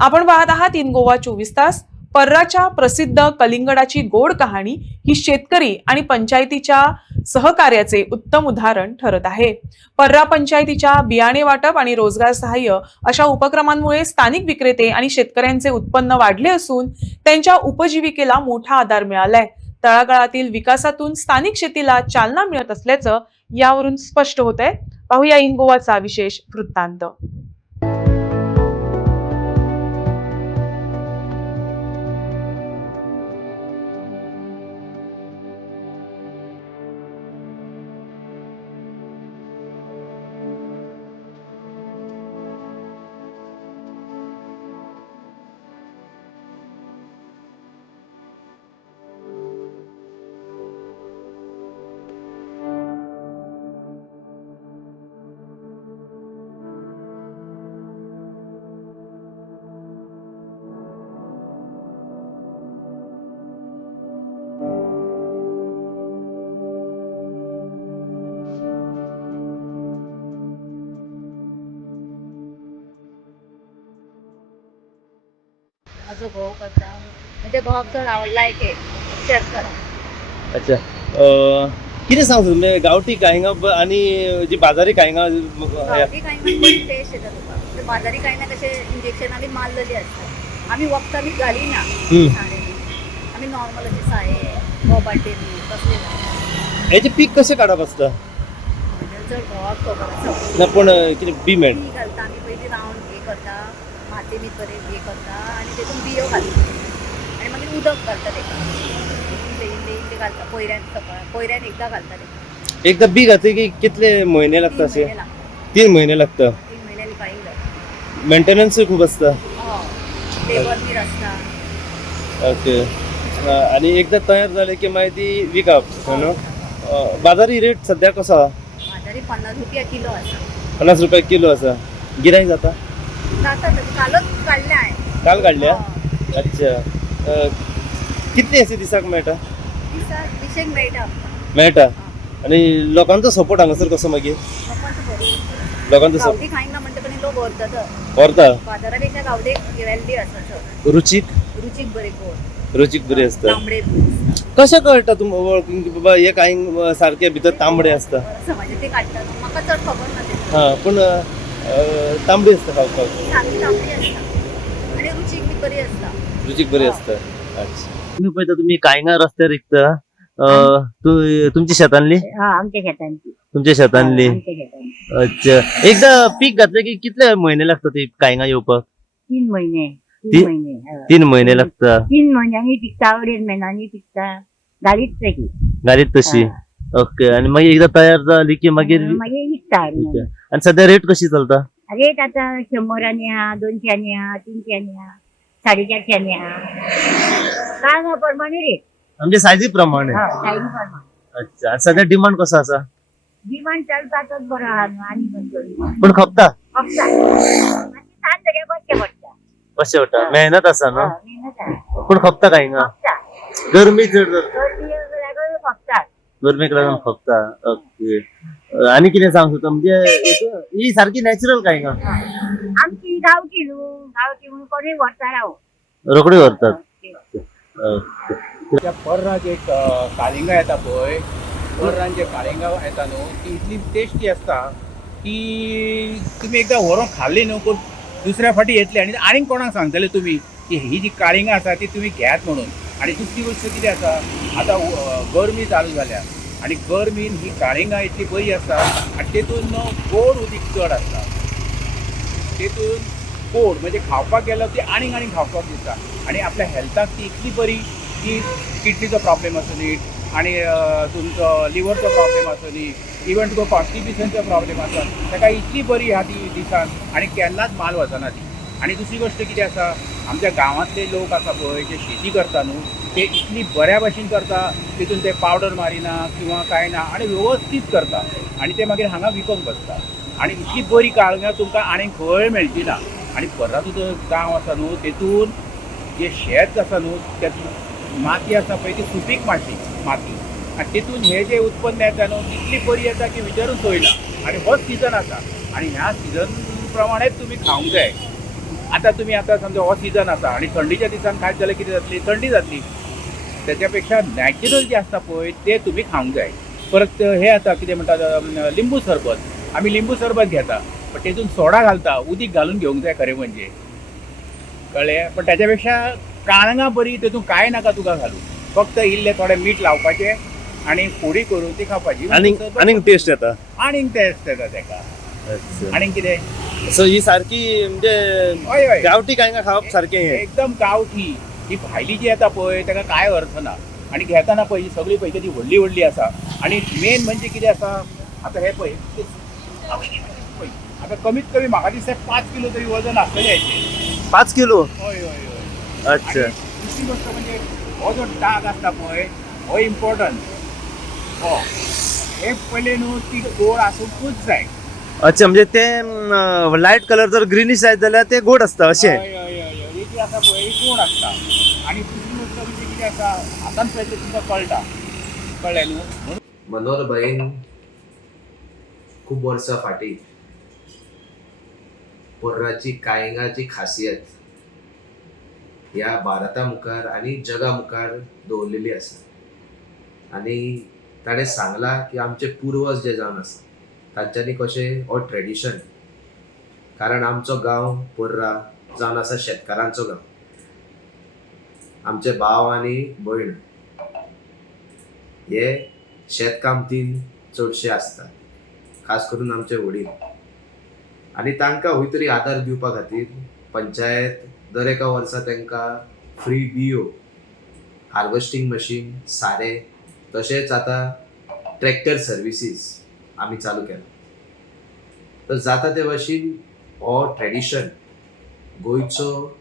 आपण पाहत आहात इन गोवा 24 तास. पर्राच्या प्रसिद्ध कलिंगडाची गोड कहाणी ही शेतकरी आणि पंचायतीच्या सहकार्याचे उत्तम उदाहरण ठरत आहे. पर्रा पंचायतीच्या बियाणे वाटप आणि रोजगार सहाय्य अशा उपक्रमांमुळे स्थानिक विक्रेते आणि शेतकऱ्यांचे उत्पन्न वाढले असून त्यांच्या उपजीविकेला मोठा आधार मिळालाय. तळागाळातील विकासातून स्थानिक शेतीला चालना मिळत असल्याचं यावरून स्पष्ट होत आहे. पाहूया इन गोवाचा विशेष वृत्तांत. माझं घोव करता म्हणजे घोवाक चड आवडला एक शेअर करा. अच्छा कितें सांगता तुमी गांवठी कांयंगा आनी जी बाजारी कांयंगा गावठी कांय पण टेस्ट येता तुका. म्हणजे बाजारी कांय ना कशे इंजेक्शनांनी मारलेली असता. आमी वखदांनी घालिना सारेनी. आमी नॉर्मल अशे साये गोबाटेनी कसले ना. हेजें पीक कशें काडप आसता? म्हणजे चड घोवाक खबर आसा. ना पूण कितें बी मेळ बी घालता आमी पयलीं रावंड हे करता माती भितर हे करता आनी तेतून बियो घालता आनी मागीर उदक घालता तेका. इल्ले इल्ले घालता पयऱ्यान सकाळ पयऱ्यान एकदां घालता तेका. एकदा बी घातली की कितले म्हयने लागता अशे? 3 म्हयने लागता. 3 महिन्यांनी पाहिजे जाता. मेंटेनन्सूय खूब आसता. लेबर बीर आसता. ओके आनी एकदा तयार जाले की मागीर ती विकप न्हू. बाजारी रेट सद्या कसो आहा? बाजारी 50 रुपया किलो आसा. 50 रुपया किलो आसा. गिरायक जाता? जाता कालच काडले हांवें. काल काडल्या? अच्छा कितली अशी दिसाक मेळटा? दिसाक 200 मेळटा. मेळटा आनी लोकांचो सपोर्ट हांगासर कसो मागीर? लोकांचो सपोर्ट गावठी खायना म्हणटा पण लोक व्हरता. व्हरता? बाजारापेक्षा गावठी वेल्दी आसा चड. रुचीक रुचीक बरे गोड रुचीक बरी आसता. तांबडे कशें कळटा तुमकां वळखून की बाबा हे कांय सारके भितर तांबडे आसता? म्हणजे ते काडटा म्हाका चड खबर ना ते. हां पूण तांबडी आसता खावपाक. सारकी तांबडी आसता आनी रुचीक बी बरी आसता. रुचीक बरी आसता. अच्छा तुम्ही पळयता तुमी कांयंगा रस्त्यार विकता तुमच्या शेतांतली? आमच्या शेतांची. तुमच्या शेतांतली? अच्छा एकदा पीक घातले की कितले म्हयने लागता ती कांयंगा येवपाक? 3 महिने. 3 महिने लागता. 3 महिन्यांनी पिकता 2.5 महिन्यांनी पिकता. घालीत तशी. घालीत तशी. ओके आणि मागीर एकदा तयार जाली की मागीर विकता. आणि सध्या रेट कशी चलता? रेट आता 100 आहा 200 आहा 300 आहा 450 आहा. कांगा प्रमाणे रेट. म्हणजे सायझी प्रमाणे. सायझी प्रमाणे. अच्छा आणि सध्या डिमांड कसो आसा? डिमांड चलताच बरो आहा आणि पण खपता? खपता. आणि सात तरी बसचे पडटा. कशें वाटता? मेहनत आसा न्हू. मेहनत आहा. पण खपता कांयंगा? खपता. गरमी चड जाता. खपता. गरमेक लागून खपता. ओके आणि कितें सांगू तुका म्हणजे ही सारकी नॅचरल कांयंगा? आमची गावठी न्हू गावठी म्हणून कोणी व्हरता राव. रोखडी व्हरतात. त्या पर्रां जे कालिंगा येता पळय पर्रान जे कालिंगा येता न्हू ती इतली टेस्टी आसता की तुमी एकदां व्हरून खाल्ली न्हू पूण दुसऱ्या फाटी येतले आनी कोणाक सांगतले तुमी की ही जी कालिंगा आसा ती तुमी घेयात म्हणून. आनी दुसरी गोश्ट कितें आसा आतां गरमी चालू जाल्या आनी गरमीन ही कालिंगा इतली बरी आसता आनी तेतून गोड उदीक चड आसता. तेतून गोड म्हणजे खावपाक गेलो ती आनीक खावपाक दिसता आनी आपल्या हेल्थाक ती इतली बरी की किडनीचो प्रॉब्लेम आसूं न्ही आनी तुमचो लिव्हरचो प्रॉब्लेम आसूं न्ही इवन तुका कॉन्स्टिपेशनचो प्रॉब्लेम आसा ताका इतली बरी ह्या ती दिसान आनी केन्नाच माल वचना ती. आनी दुसरी गोश्ट कितें आसा आमच्या गांवांतले लोक आसा पळय जे शेती करता न्हू ते इतली बऱ्या भशेन करता तितून ते पावडर मारिना किंवा कांय ना आनी वेवस्थीत करता आनी ते मागीर हांगा विकूंक बसता आनी इतली बरी काळगां तुमकां आनीक खंय मेळची ना. आनी पर्राचो जो गांव आसा न्हू तेतून जे शेत आसा न्हू तेतून माती आसा पळय ती सुपीक माती आनी तेतून हे जे उत्पन्न येता न्हू इतली बरी येता की विचारूंक सोयना. आनी होच सिजन आसा आनी ह्या सिजन प्रमाणेच तुमी खावंक जाय. आता तुम्ही आता समजा हो सीझन आसा आणि थंडीच्या दिसान खायत जाल्यार कितें जातली, थंडी जातली. त्याच्यापेक्षा नॅचरल जे असता पळय ते तुम्ही खावंक जाय. परत हे आता कितें म्हणटा लिंबू सरबत, आम्ही लिंबू सरबत घेता पण तेतून सोडा घालता, उदीक घालून घेवंक जाय खरें म्हणजे, कळ्ळें. पण त्याच्यापेक्षा काळंगां बरी, तेतून काय नाका तुका घालून, फक्त इल्लें थोडें मीठ लावपाचें आणि फोडी करून ती खावपाची. आणि टेस्ट येता. आनीक टेस्ट येता तेका. आनीक कितें सो ही सारखी म्हणजे हय हय गावठी कांयंगा खावप सारकें हें. एकदम गांवठी. ही भायली जी येता पळय तेका काय अर्थ ना. आणि घेताना पळय ही सगळी पळय ती व्हडली व्हडली आसा. आणि मेन म्हणजे कितें आसा, आतां हे पळय आता कमीत कमी म्हाका दिसता 5 किलो तरी वजन आसतलें हेचें. 5 किलो. हय हय हय. अच्छा. आणि दुसरी गोष्ट म्हणजे हो जो डाग आसता पळय हो इम्पॉर्टंट. हो हे पयले न्हू ती गोड आसूंकूच जाय. अच्छा, म्हणजे ते लायट कलर जर ग्रीनिश जायत जाल्यार ते गोड आसता अशें. हय हय हय हय. ही जी आसा पळय ही गोड आसता. आणि दुसरी गोष्ट म्हणजे कितें आसा, हातान पळय तें तुमकां कळटा. कळ्ळें न्हू. मनोहर भाईन खूप वर्सां फाटीं पर्राची कायंगाची खासियत ह्या भारता मुखार आणि जगा मुखार दवरलेली आसा. आणि ताणें सांगला की आमचे पुर्वज जे जावन आसा तांच्यांनी कशें हो ट्रेडिशन, कारण आमचो गांव पर्रा जावन आसा शेतकारांचो गांव. आमचे भाव आनी भयण हे शेतकामतीन चडशे आसतात, खास करून आमचे वडील. आणि तांकां खंय तरी आदार दिवपा खातीर पंचायत दर एका वर्सा तांकां फ्री बियो, हार्वेस्टिंग मशीन, सारें, तशेंच आतां ट्रॅक्टर सर्विसीस आमी चालू केला. तर जाता ते भाशेन हो ट्रेडिशन गोंयचो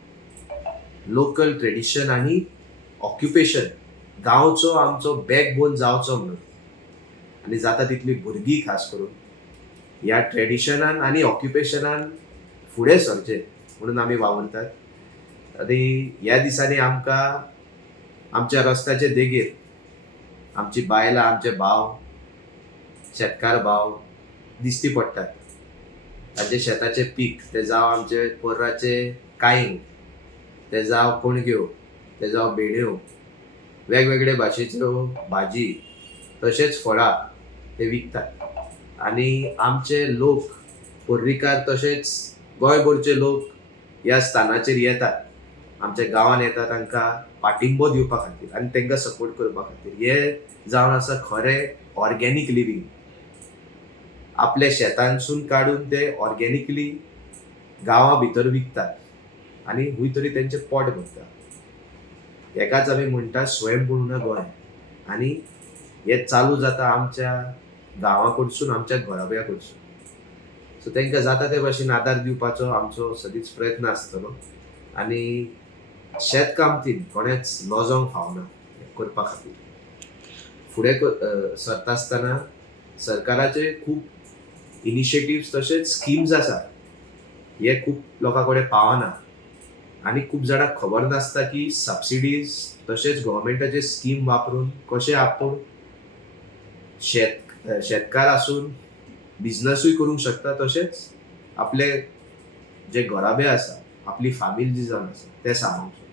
लोकल ट्रेडिशन आनी ऑक्युपेशन, गांवचो आमचो बॅकबोन जावचो म्हणून, आनी जाता तितली भुरगीं खास करून ह्या ट्रेडिशनान आनी ऑक्युपेशनान फुडें सरचे म्हणून आमी वावरतात. आनी ह्या दिसांनी आमकां आमच्या रस्त्याचे देगेर आमची बायलां, आमचे भाव, शेतकार भाव दिश्टी पडटात. तांचे शेताचे पीक, ते जावं आमचे पर्राचे कांयंग, ते जावं कोणग्यो, ते जावं भेंड्यो, वेगवेगळे भाशेच्यो भाजी, तशेंच फळां ते विकतात. आनी आमचे लोक पर्रीकार तशेंच गोंयभरचे लोक ह्या स्थानाचेर येतात, आमच्या गांवांत येतात तांकां पाठिंबो दिवपा खातीर आनी तांकां सपोर्ट करपा खातीर. हे जावन आसा खरें ऑर्गेनीक लिवींग. आपल्या शेतांसून काडून ते ऑर्गेनिकली गांवां भितर विकतात आनी खंय तरी तेंचें पोट भरता. हेकाच आमी म्हणटा स्वयंपूर्ण गोंय. आनी हे चालू जाता आमच्या गांवा कडसून, आमच्या घराब्या कडसून. सो तांकां जाता ते भाशेन आदार दिवपाचो आमचो सदींच प्रयत्न आसतलो. आनी शेतकामतीन कोणेच लॉजावंक फावना करपा खातीर. फुडें सरता आसतना सरकाराचे खूब इनिशिएटिव्स तशेंच स्किम्स आसा, हे खूब लोकां कडेन पावना. आनी खूब जाणांक खबर नासता की सबसिडीज तशेंच गव्हर्मेंटाचे स्कीम वापरून कशें आपूण शेतकार आसून बिझनसूय करूंक शकता, तशेंच आपले जे घराबे आसा, आपली फामील जी जावन आसा ते सांबाळूंक शकता.